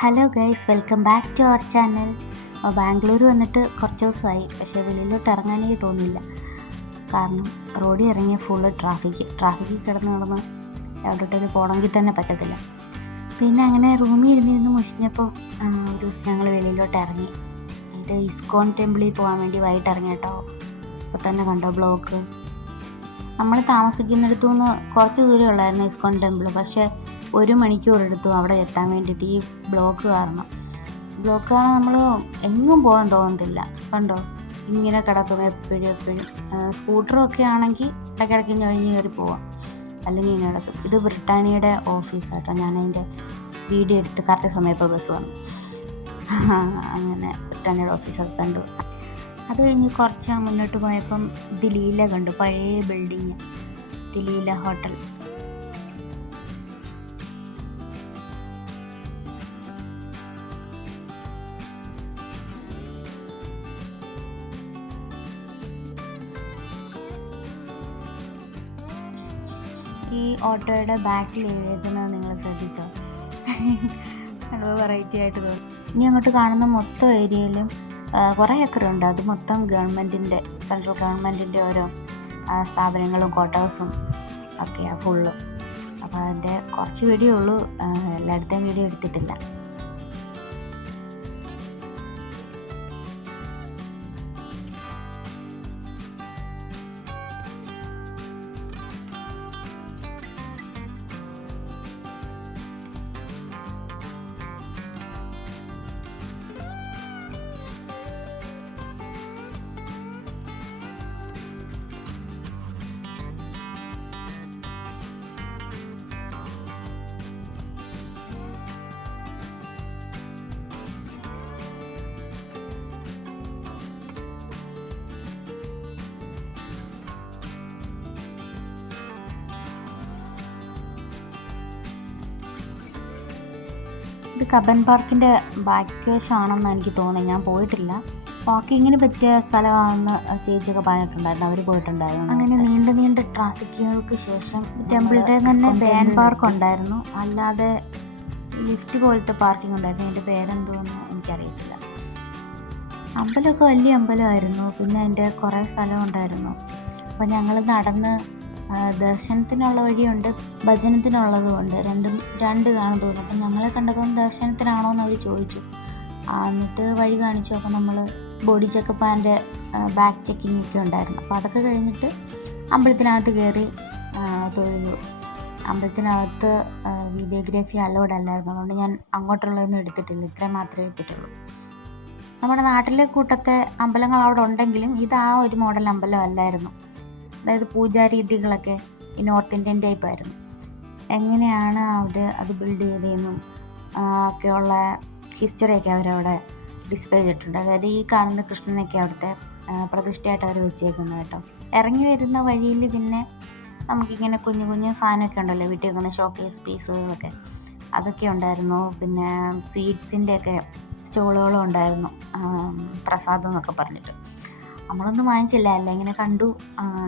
Hello guys, welcome back to our channel. Bangalore വന്നിട്ട് കുറച്ച് ദിവസമായി, പക്ഷേ വെളിയിലോട്ട് ഇറങ്ങാനേ തോന്നില്ല. കാരണം റോഡിൽ ഇറങ്ങിയ ഫുള്ള് ട്രാഫിക്കിൽ കിടന്ന് എവിടോട്ടേലും പോകണമെങ്കിൽ തന്നെ പറ്റത്തില്ല. പിന്നെ അങ്ങനെ റൂമിൽ ഇരുന്നിരുന്ന് മുഷിഞ്ഞപ്പോൾ ഒരു ദിവസം ഞങ്ങൾ വെളിയിലോട്ട് ഇറങ്ങി. ഇത് ഇസ്കോൺ ടെമ്പിളിൽ പോകാൻ വേണ്ടി വൈകിട്ട് ഇറങ്ങി കേട്ടോ. ഇപ്പോൾ തന്നെ കണ്ടോ ബ്ലോക്ക്. നമ്മൾ താമസിക്കുന്നിടത്തു നിന്ന് കുറച്ച് ദൂരം ഉള്ളായിരുന്നു ഇസ്കോൺ ടെമ്പിൾ, പക്ഷേ 1 മണിക്കൂർ എടുത്തു അവിടെ എത്താൻ വേണ്ടിയിട്ട്. ഈ ബ്ലോക്ക് കാരണം നമ്മൾ എങ്ങും പോകാൻ തോന്നത്തില്ല. കണ്ടോ, ഇങ്ങനെ കിടക്കും എപ്പോഴും. സ്കൂട്ടറൊക്കെ ആണെങ്കിൽ ഇടയ്ക്കിടയ്ക്ക് ഞൊഴിഞ്ഞ് കയറി പോവാം, അല്ലെങ്കിൽ ഇങ്ങനെ കിടക്കും. ഇത് ബ്രിട്ടാനിയുടെ ഓഫീസാട്ടോ. ഞാനതിൻ്റെ വീഡിയോ എടുത്ത് കറക്റ്റ് സമയപ്പോൾ ബസ് വന്നു. അങ്ങനെ ബ്രിട്ടാനിയുടെ ഓഫീസൊക്കെ കണ്ടു. അത് കഴിഞ്ഞ് കുറച്ച് മുന്നോട്ട് പോയപ്പം ദിലീല കണ്ടു, പഴയ ബിൽഡിങ്, ദിലീല ഹോട്ടൽ. ഈ ഓട്ടോയുടെ ബാക്കിൽ എഴുതിയിരിക്കുന്നത് നിങ്ങൾ ശ്രദ്ധിച്ചോ? വളരെ വെറൈറ്റി ആയിട്ട് തോന്നും. ഇനി അങ്ങോട്ട് കാണുന്ന മൊത്തം ഏരിയയിലും കുറേ ഏക്കറുണ്ട്. അത് മൊത്തം ഗവൺമെൻറ്റിൻ്റെ, സെൻട്രൽ ഗവൺമെൻറ്റിൻ്റെ ഓരോ സ്ഥാപനങ്ങളും ക്വാർട്ടേഴ്സും ഒക്കെയാണ് ഫുള്ള്. അപ്പോൾ അതിൻ്റെ കുറച്ച് വീഡിയോ ഉള്ളൂ, എല്ലായിടത്തെയും വീഡിയോ എടുത്തിട്ടില്ല. ഇത് കബൻ പാർക്കിൻ്റെ ബാക്ക് വശമാണെന്ന് എനിക്ക് തോന്നി. ഞാൻ പോയിട്ടില്ല. വാക്കിങ്ങിന് പറ്റിയ സ്ഥലമാണെന്ന് ചേച്ചിയൊക്കെ പറഞ്ഞിട്ടുണ്ടായിരുന്നു, അവർ പോയിട്ടുണ്ടായിരുന്നു. അങ്ങനെ നീണ്ട ട്രാഫിക്കുകൾക്ക് ശേഷം ടെമ്പിളിൻ്റെ തന്നെ ബാൻ പാർക്ക് ഉണ്ടായിരുന്നു. അല്ലാതെ ലിഫ്റ്റ് പോലത്തെ പാർക്കിംഗ് ഉണ്ടായിരുന്നു. അതിൻ്റെ പേരെന്തോന്ന് എനിക്കറിയത്തില്ല. അമ്പലമൊക്കെ വലിയ അമ്പലമായിരുന്നു. പിന്നെ അതിൻ്റെ കുറേ സ്ഥലം ഉണ്ടായിരുന്നു. അപ്പോൾ ഞങ്ങൾ നടന്ന് ദർശനത്തിനുള്ള വഴിയുണ്ട്, ഭജനത്തിനുള്ളതുമുണ്ട്. രണ്ട് ഇതാണെന്ന് തോന്നുന്നു. അപ്പം ഞങ്ങളെ കണ്ടപ്പം ദർശനത്തിനാണോ എന്ന് അവർ ചോദിച്ചു. എന്നിട്ട് വഴി കാണിച്ചു. അപ്പോൾ നമ്മൾ body checkup and back checking ഒക്കെ ഉണ്ടായിരുന്നു. അപ്പോൾ അതൊക്കെ കഴിഞ്ഞിട്ട് അമ്പലത്തിനകത്ത് കയറി തൊഴുതു. അമ്പലത്തിനകത്ത് വീഡിയോഗ്രാഫി അലൗഡ് അല്ലായിരുന്നു, അതുകൊണ്ട് ഞാൻ അങ്ങോട്ടുള്ളതൊന്നും എടുത്തിട്ടില്ല. ഇത്രയും മാത്രമേ എടുത്തിട്ടുള്ളൂ. നമ്മുടെ നാട്ടിലെ കൂട്ടത്തെ അമ്പലങ്ങൾ അവിടെ ഉണ്ടെങ്കിലും ഇത് ആ ഒരു മോഡൽ അമ്പലം അല്ലായിരുന്നു. അതായത് പൂജാരീതികളൊക്കെ ഈ നോർത്ത് ഇന്ത്യൻ ടൈപ്പായിരുന്നു. എങ്ങനെയാണ് അവിടെ അത് ബിൽഡ് ചെയ്തതെന്നും ഒക്കെയുള്ള ഹിസ്റ്ററിയൊക്കെ അവരവിടെ ഡിസ്പ്ലേ ചെയ്തിട്ടുണ്ട്. അതായത് ഈ കാണുന്ന കൃഷ്ണനൊക്കെ അവിടുത്തെ പ്രതിഷ്ഠയായിട്ട് അവർ വെച്ചേക്കുന്നത് കേട്ടോ. ഇറങ്ങി വരുന്ന വഴിയിൽ പിന്നെ നമുക്കിങ്ങനെ കുഞ്ഞു സാധനമൊക്കെ ഉണ്ടല്ലോ, വീട്ടിൽ വെക്കുന്ന ഷോക്കേസ് പീസുകളൊക്കെ, അതൊക്കെ ഉണ്ടായിരുന്നു. പിന്നെ സ്വീറ്റ്സിൻ്റെയൊക്കെ സ്റ്റോളുകളും ഉണ്ടായിരുന്നു, പ്രസാദം എന്നൊക്കെ പറഞ്ഞിട്ട്. നമ്മളൊന്നും വാങ്ങിച്ചില്ല, അല്ല ഇങ്ങനെ കണ്ടു.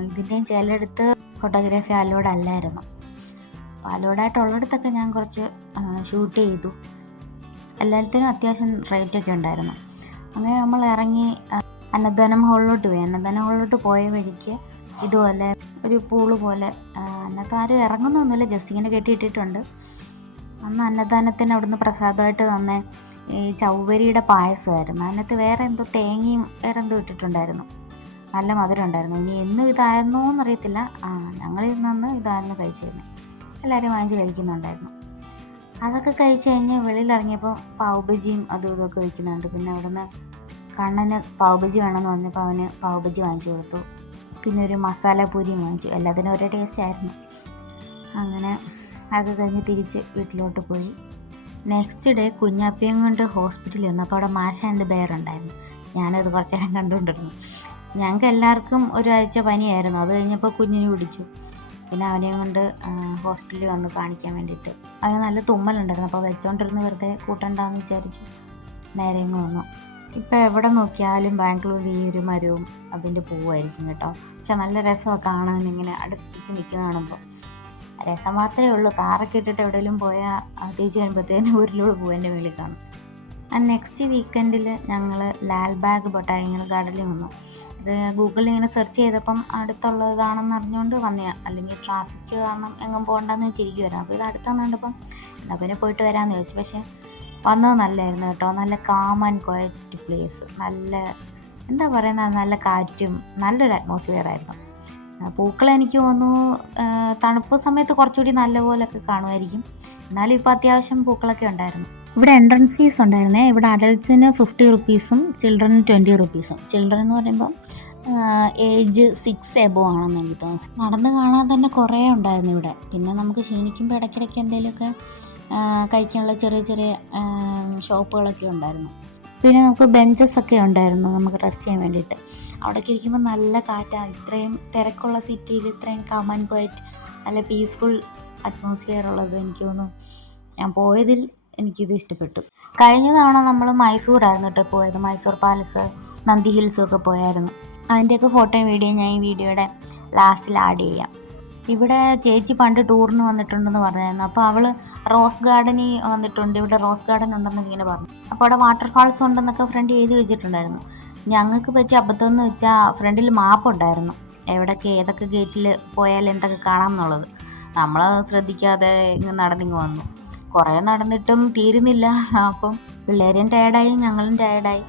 ഇതിൻ്റെയും ചിലയിടത്ത് ഫോട്ടോഗ്രാഫി അലോഡ് അല്ലായിരുന്നു. അപ്പോൾ അലോഡായിട്ടുള്ളിടത്തൊക്കെ ഞാൻ കുറച്ച് ഷൂട്ട് ചെയ്തു. എല്ലാത്തിനും അത്യാവശ്യം റേറ്റൊക്കെ ഉണ്ടായിരുന്നു. അങ്ങനെ നമ്മൾ ഇറങ്ങി അന്നദാനം ഹാളിലോട്ട് പോയി. അന്നദാനം ഹാളിലോട്ട് പോയ വഴിക്ക് ഇതുപോലെ ഒരു പൂള് പോലെ, അന്നത്തെ ആരും ഇറങ്ങുന്നൊന്നുമില്ല, ജസ്റ്റ് ഇങ്ങനെ കെട്ടിയിട്ടിട്ടുണ്ട്. അന്ന് അന്നദാനത്തിന് അവിടുന്ന് പ്രസാദമായിട്ട് തന്നെ ഈ ചൗവരിയുടെ പായസമായിരുന്നു. അതിനകത്ത് വേറെ എന്തോ തേങ്ങയും വേറെ എന്തോ ഇട്ടിട്ടുണ്ടായിരുന്നു. നല്ല മധുരം ഉണ്ടായിരുന്നു. ഇനി എന്നും ഇതായിരുന്നോ എന്നറിയത്തില്ല. ഞങ്ങൾ ഇന്ന് ഇതായിരുന്നു കഴിച്ചിരുന്നത്. എല്ലാവരും വാങ്ങിച്ച് കഴിക്കുന്നുണ്ടായിരുന്നു. അതൊക്കെ കഴിച്ച് കഴിഞ്ഞ് വെളിയിലിറങ്ങിയപ്പോൾ പാവ് ബജിയും അതും ഇതൊക്കെ വയ്ക്കുന്നുണ്ട്. പിന്നെ അവിടുന്ന് കണ്ണന് പാവ് ബജി വേണമെന്ന് പറഞ്ഞപ്പോൾ അവന് പാവ് ബജി വാങ്ങിച്ചു കൊടുത്തു. പിന്നെ ഒരു മസാല പൂരിയും വാങ്ങിച്ചു. എല്ലാത്തിനും ഒരേ ടേസ്റ്റ് ആയിരുന്നു. അങ്ങനെ അതൊക്കെ കഴിഞ്ഞ് തിരിച്ച് വീട്ടിലോട്ട് പോയി. നെക്സ്റ്റ് ഡേ കുഞ്ഞാപ്പിയും കൊണ്ട് ഹോസ്പിറ്റലിൽ വന്നു. അപ്പോൾ അവിടെ മാഷ ആൻഡ് ബെയർ ഉണ്ടായിരുന്നു. ഞാനത് കുറച്ച് നേരം കണ്ടുകൊണ്ടിരുന്നു. ഞങ്ങൾക്ക് എല്ലാവർക്കും ഒരാഴ്ച പനിയായിരുന്നു. അത് കഴിഞ്ഞപ്പോൾ കുഞ്ഞിന് പിടിച്ചു. പിന്നെ അവനെയും കൊണ്ട് ഹോസ്പിറ്റലിൽ വന്ന് കാണിക്കാൻ വേണ്ടിയിട്ട്. അവന് നല്ല തുമ്മലുണ്ടായിരുന്നു. അപ്പോൾ വെച്ചോണ്ടിരുന്ന് വെറുതെ കൂട്ടണ്ടെന്ന് വിചാരിച്ചു നേരെ ഇങ്ങ് വന്നു. ഇപ്പോൾ എവിടെ നോക്കിയാലും ബാംഗ്ലൂർ ഈ ഒരു മരവും അതിൻ്റെ പൂവായിരിക്കും കേട്ടോ. പക്ഷെ നല്ല രസമാണ് കാണാൻ, ഇങ്ങനെ അടുപ്പിച്ച് നിൽക്കുന്ന കാണുമ്പോൾ. രസം മാത്രമേ ഉള്ളൂ. കാറൊക്കെ ഇട്ടിട്ട് എവിടെയെങ്കിലും പോയാൽ തിരിച്ച് വരുമ്പോഴത്തേനും ഉരുളോട് പോകും, എൻ്റെ മേളിൽ കാണും. നെക്സ്റ്റ് വീക്കെൻഡിൽ ഞങ്ങൾ ലാൽബാഗ് ബൊട്ടാനിക്കൽ ഗാർഡനിൽ വന്നു. ഇത് ഗൂഗിളിൽ ഇങ്ങനെ സെർച്ച് ചെയ്തപ്പം അടുത്തുള്ളതാണെന്ന് അറിഞ്ഞുകൊണ്ട് വന്നതാണ്. അല്ലെങ്കിൽ ട്രാഫിക് കാരണം എങ്ങും പോകണ്ടെന്ന് വെച്ചിരിക്കുമായിരുന്നു. അപ്പോൾ ഇത് അടുത്താന്ന് കണ്ടപ്പം എന്നാൽ പിന്നെ പോയിട്ട് വരാമെന്ന് ചോദിച്ചു. പക്ഷേ വന്നത് നല്ലതായിരുന്നു കേട്ടോ. നല്ല കാം ആൻഡ് ക്വയറ്റ് പ്ലേസ്, നല്ല എന്താ പറയുന്നത്, നല്ല കാറ്റും നല്ലൊരു അറ്റ്മോസ്ഫിയർ ആയിരുന്നു. പൂക്കൾ എനിക്ക് തോന്നുന്നു തണുപ്പ് സമയത്ത് കുറച്ചുകൂടി നല്ല പോലെയൊക്കെ കാണുമായിരിക്കും. എന്നാലും ഇപ്പോൾ അത്യാവശ്യം പൂക്കളൊക്കെ ഉണ്ടായിരുന്നു. ഇവിടെ എൻട്രൻസ് ഫീസ് ഉണ്ടായിരുന്നേ. ഇവിടെ അഡൽട്ട്സിന് 50 റുപ്പീസും ചിൽഡ്രന് 20 റുപ്പീസും. ചിൽഡ്രൻ എന്ന് പറയുമ്പോൾ ഏജ് 6 എബോ ആണെന്ന് എനിക്ക് തോന്നുന്നു. നടന്ന് കാണാൻ തന്നെ കുറേ ഉണ്ടായിരുന്നു ഇവിടെ. പിന്നെ നമുക്ക് ക്ഷീണിക്കുമ്പോൾ ഇടയ്ക്കിടയ്ക്ക് എന്തെങ്കിലുമൊക്കെ കഴിക്കാനുള്ള ചെറിയ ചെറിയ ഷോപ്പുകളൊക്കെ ഉണ്ടായിരുന്നു. പിന്നെ നമുക്ക് ബെഞ്ചസ് ഒക്കെ ഉണ്ടായിരുന്നു നമുക്ക് റെസ്റ്റ് ചെയ്യാൻ വേണ്ടിയിട്ട്. അവിടേക്ക് ഇരിക്കുമ്പോൾ നല്ല കാറ്റാണ്. ഇത്രയും തിരക്കുള്ള സിറ്റിയിൽ ഇത്രയും കാം ആൻഡ് ക്വയറ്റ് നല്ല പീസ്ഫുൾ അറ്റ്മോസ്ഫിയർ ഉള്ളത് എനിക്ക് തോന്നുന്നു. ഞാൻ പോയതിൽ എനിക്കിത് ഇഷ്ടപ്പെട്ടു. കഴിഞ്ഞ തവണ നമ്മൾ മൈസൂരായിരുന്നു കേട്ടോ പോയത്. മൈസൂർ പാലസ്, നന്ദി ഹിൽസും ഒക്കെ പോയായിരുന്നു. അതിൻ്റെയൊക്കെ ഫോട്ടോയും വീഡിയോയും ഞാൻ ഈ വീഡിയോയുടെ ലാസ്റ്റിൽ ആഡ് ചെയ്യാം. ഇവിടെ ചേച്ചി പണ്ട് ടൂറിന് വന്നിട്ടുണ്ടെന്ന് പറഞ്ഞായിരുന്നു. അപ്പോൾ അവൾ റോസ് ഗാർഡനിൽ വന്നിട്ടുണ്ട്, ഇവിടെ റോസ് ഗാർഡൻ ഉണ്ടെന്നൊക്കെ ഇങ്ങനെ പറഞ്ഞു. അപ്പോൾ അവിടെ വാട്ടർഫാൾസ് ഉണ്ടെന്നൊക്കെ ഫ്രണ്ട് എഴുതി വെച്ചിട്ടുണ്ടായിരുന്നു. ഞങ്ങൾക്ക് പറ്റിയ അബദ്ധം എന്ന് വെച്ചാൽ ഫ്രണ്ടിൽ മാപ്പ് ഉണ്ടായിരുന്നു, എവിടെയൊക്കെ ഏതൊക്കെ ഗേറ്റിൽ പോയാൽ എന്തൊക്കെ കാണാം എന്നുള്ളത്. നമ്മൾ ശ്രദ്ധിക്കാതെ ഇങ്ങ് നടന്നിങ്ങ് വന്നു. കുറേ നടന്നിട്ടും തീരുന്നില്ല. അപ്പം പിള്ളേരും ടയർഡായി, ഞങ്ങളും ടയർഡായി.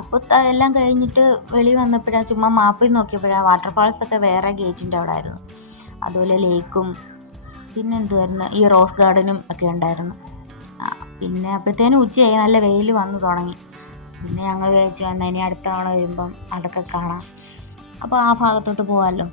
അപ്പോൾ എല്ലാം കഴിഞ്ഞിട്ട് വെളി വന്നപ്പോഴാണ് ചുമ്മാ മാപ്പിൽ നോക്കിയപ്പോഴാണ് വാട്ടർഫാൾസൊക്കെ വേറെ ഗേറ്റിൻ്റെ അവിടെ ആയിരുന്നു. അതുപോലെ ലേക്കും പിന്നെ എന്തുവായിരുന്നു ഈ റോസ് ഗാർഡനും ഒക്കെ ഉണ്ടായിരുന്നു. പിന്നെ അപ്പോഴത്തേനും ഉച്ചയായി, നല്ല വെയിൽ വന്നു തുടങ്ങി. പിന്നെ ഞങ്ങൾ വിചാരിച്ചു എന്നാൽ ഇനി അടുത്ത തവണ വരുമ്പം അതൊക്കെ കാണാം, അപ്പോൾ ആ ഭാഗത്തോട്ട് പോകാമല്ലോ.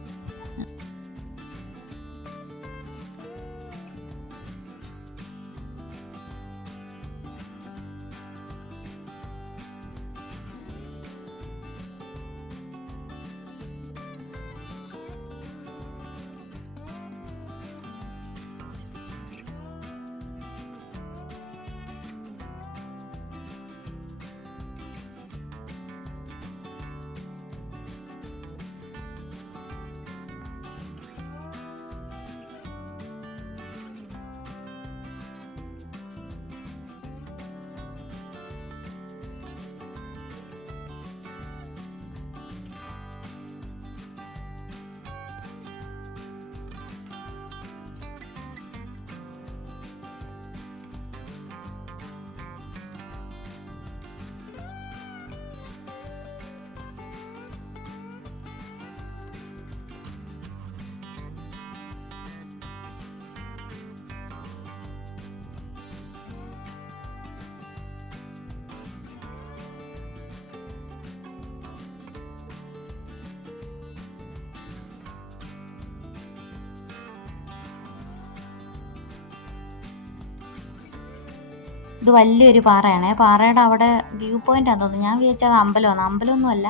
ഇത് വലിയൊരു പാറയാണേ. പാറയുടെ അവിടെ വ്യൂ പോയിൻ്റാണെന്ന് തോന്നുന്നു. ഞാൻ വിചാരിച്ചത് അമ്പലമൊന്നുമല്ല,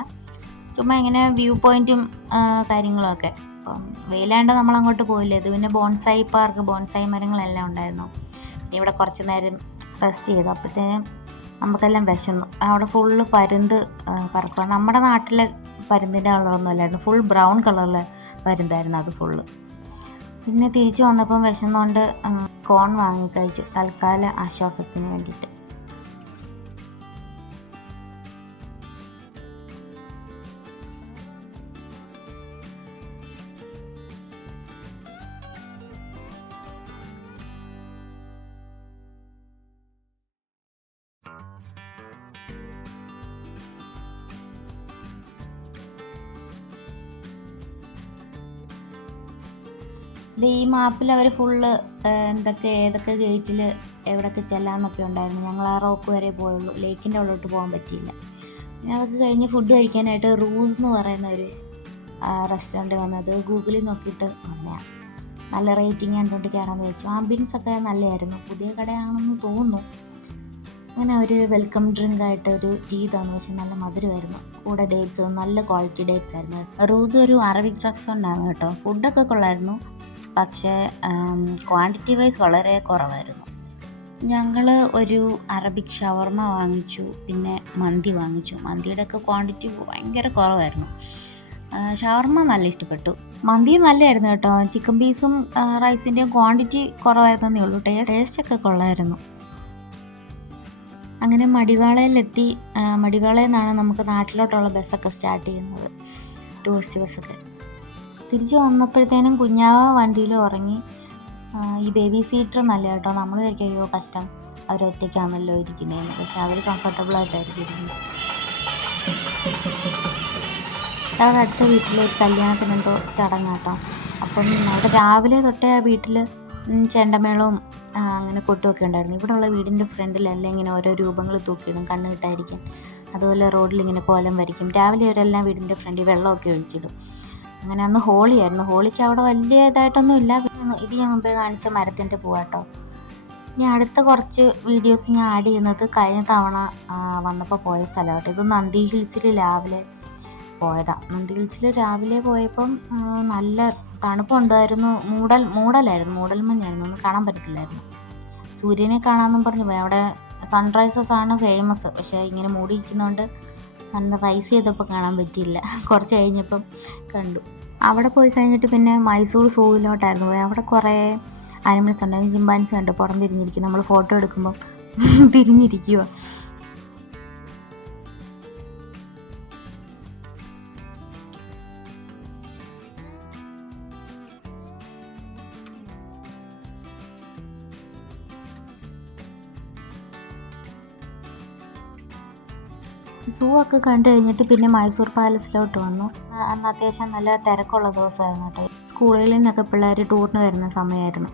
ചുമ്മാ ഇങ്ങനെ വ്യൂ പോയിൻറ്റും കാര്യങ്ങളുമൊക്കെ. അപ്പം വെയിലാണ്ട് നമ്മളങ്ങോട്ട് പോയില്ല. ഇത് പിന്നെ ബോൺസായി പാർക്ക്, ബോൺസായി മരങ്ങളെല്ലാം ഉണ്ടായിരുന്നു. ഇവിടെ കുറച്ച് നേരം റെസ്റ്റ് ചെയ്തു. അപ്പോഴത്തേനും നമുക്കെല്ലാം വിശന്നു. അവിടെ ഫുള്ള് പരുന്ത് പറക്കുക. നമ്മുടെ നാട്ടിലെ പരുന്തിൻ്റെ കളറൊന്നും അല്ലായിരുന്നു, ഫുൾ ബ്രൗൺ കളറിലെ പരുന്തായിരുന്നു അത് ഫുള്ള്. പിന്നെ തിരിച്ചു വന്നപ്പം വിശന്നുകൊണ്ട് കോൺ വാങ്ങി കഴിച്ചു, തൽക്കാല ആശ്വാസത്തിന് വേണ്ടിയിട്ട്. ഇത് ഈ മാപ്പിൽ അവർ ഫുള്ള് ഏതൊക്കെ ഗേറ്റിൽ എവിടെയൊക്കെ ചെല്ലാമെന്നൊക്കെ ഉണ്ടായിരുന്നു. ഞങ്ങൾ ആ റോക്ക് വരെ പോയുള്ളൂ, ലേക്കിൻ്റെ അവിടോട്ട് പോകാൻ പറ്റിയില്ല. പിന്നെ അതൊക്കെ കഴിഞ്ഞ് ഫുഡ് കഴിക്കാനായിട്ട് റൂസ് എന്ന് പറയുന്ന ഒരു റെസ്റ്റോറൻറ്റ് വന്നത് ഗൂഗിളിൽ നോക്കിയിട്ട് വന്നതാണ്. നല്ല റേറ്റിംഗ് കണ്ടുകൊണ്ട് കയറാമെന്ന് വെച്ചു. ആംബിയൻസ് ഒക്കെ നല്ലതായിരുന്നു, പുതിയ കടയാണെന്ന് തോന്നുന്നു. അങ്ങനെ അവർ വെൽക്കം ഡ്രിങ്ക് ആയിട്ട് ഒരു ടീ തന്നു, പക്ഷെ നല്ല മധുരമായിരുന്നു. കൂടെ ഡേറ്റ്സ്, നല്ല ക്വാളിറ്റി ഡേറ്റ്സ് ആയിരുന്നു. റൂസ് ഒരു അറബിക് റെസ്റ്റോറൻ്റാണ് കേട്ടോ. ഫുഡൊക്കെ കൊള്ളായിരുന്നു, പക്ഷേ ക്വാണ്ടിറ്റി വൈസ് വളരെ കുറവായിരുന്നു. ഞങ്ങൾ ഒരു അറബിക് ഷവർമ വാങ്ങിച്ചു, പിന്നെ മന്തി വാങ്ങിച്ചു. മന്തിയുടെ ഒക്കെ ക്വാണ്ടിറ്റി ഭയങ്കര കുറവായിരുന്നു. ഷവർമ്മ നല്ല ഇഷ്ടപ്പെട്ടു. മന്തി നല്ലതായിരുന്നു കേട്ടോ. ചിക്കൻ പീസും റൈസിൻ്റെയും ക്വാണ്ടിറ്റി കുറവായിരുന്നേ ഉള്ളൂ. ടേസ്റ്റൊക്കെ കൊള്ളായിരുന്നു. അങ്ങനെ മടിവാളയിലെത്തി. മടിവാളയിൽ നിന്നാണ് നമുക്ക് നാട്ടിലോട്ടുള്ള ബസ്സൊക്കെ സ്റ്റാർട്ട് ചെയ്യുന്നത്, ടൂറിസ്റ്റ് ബസ്സൊക്കെ. തിരിച്ച് വന്നപ്പോഴത്തേനും കുഞ്ഞാവ വണ്ടിയിൽ ഉറങ്ങി. ഈ ബേബി സീറ്റർ നല്ല കേട്ടോ. നമ്മൾ വിചാരിക്കും അയ്യോ കഷ്ടം, അവരൊറ്റയ്ക്കാണല്ലോ ഇരിക്കുന്നതെന്ന്. പക്ഷെ അവർ കംഫർട്ടബിളായിട്ടായിരിക്കും ഇരിക്കുന്നത്. അവിടെ അടുത്ത വീട്ടിലൊരു കല്യാണത്തിന് എന്തോ ചടങ്ങാട്ടോ. അപ്പം അവിടെ രാവിലെ തൊട്ടേ ആ വീട്ടിൽ ചെണ്ടമേളവും അങ്ങനെ കൊട്ടുമൊക്കെ ഉണ്ടായിരുന്നു. ഇവിടെയുള്ള വീടിൻ്റെ ഫ്രണ്ടിലെല്ലാം ഇങ്ങനെ ഓരോ രൂപങ്ങൾ തൂക്കിയിടും കണ്ണ് കിട്ടാതിരിക്കാൻ. അതുപോലെ റോഡിൽ ഇങ്ങനെ കോലം വരയ്ക്കും. രാവിലെ അവരെല്ലാം വീടിൻ്റെ ഫ്രണ്ടിൽ വെള്ളമൊക്കെ ഒഴിച്ചിടും. അങ്ങനെ അന്ന് ഹോളിയായിരുന്നു. ഹോളിക്ക് അവിടെ വലിയ ഇതായിട്ടൊന്നും ഇല്ല. ഇത് ഞാൻ മുമ്പേ കാണിച്ച മരത്തിൻ്റെ പൂവാട്ടോ. ഇനി അടുത്ത കുറച്ച് വീഡിയോസ് ഞാൻ ആഡ് ചെയ്യുന്നത് കഴിഞ്ഞ തവണ വന്നപ്പോൾ പോയ സ്ഥലമാട്ടോ. ഇത് നന്ദി ഹിൽസിൽ രാവിലെ പോയതാണ്. നന്ദി ഹിൽസിൽ രാവിലെ പോയപ്പം നല്ല തണുപ്പുണ്ടായിരുന്നു. മൂടലായിരുന്നു, മൂടൽമഞ്ഞായിരുന്നു. ഒന്നും കാണാൻ പറ്റത്തില്ലായിരുന്നു. സൂര്യനെ കാണാമെന്നും പറഞ്ഞു പോയി. അവിടെ സൺറൈസസ് ആണ് ഫേമസ്. പക്ഷേ ഇങ്ങനെ മൂടിയിരിക്കുന്നതുകൊണ്ട് സൺറൈസ് ചെയ്തപ്പോൾ കാണാൻ പറ്റിയില്ല. കുറച്ച് കഴിഞ്ഞപ്പം കണ്ടു. അവിടെ പോയി കഴിഞ്ഞിട്ട് പിന്നെ മൈസൂർ സൂവിലോട്ടായിരുന്നു പോയി. അവിടെ കുറേ ആനിമൽസ് ഉണ്ടായിരുന്നു. ചിമ്പാൻസി കണ്ടു പുറം തിരിഞ്ഞിരിക്കും. നമ്മൾ ഫോട്ടോ എടുക്കുമ്പം തിരിഞ്ഞിരിക്കുക. സൂ ഒക്കെ കണ്ടു കഴിഞ്ഞിട്ട് പിന്നെ മൈസൂർ പാലസിലോട്ട് വന്നു. അന്ന് അത്യാവശ്യം നല്ല തിരക്കുള്ള ദിവസമായിരുന്നു കേട്ടോ. സ്കൂളിൽ നിന്നൊക്കെ പിള്ളേർ ടൂറിന് വരുന്ന സമയമായിരുന്നു.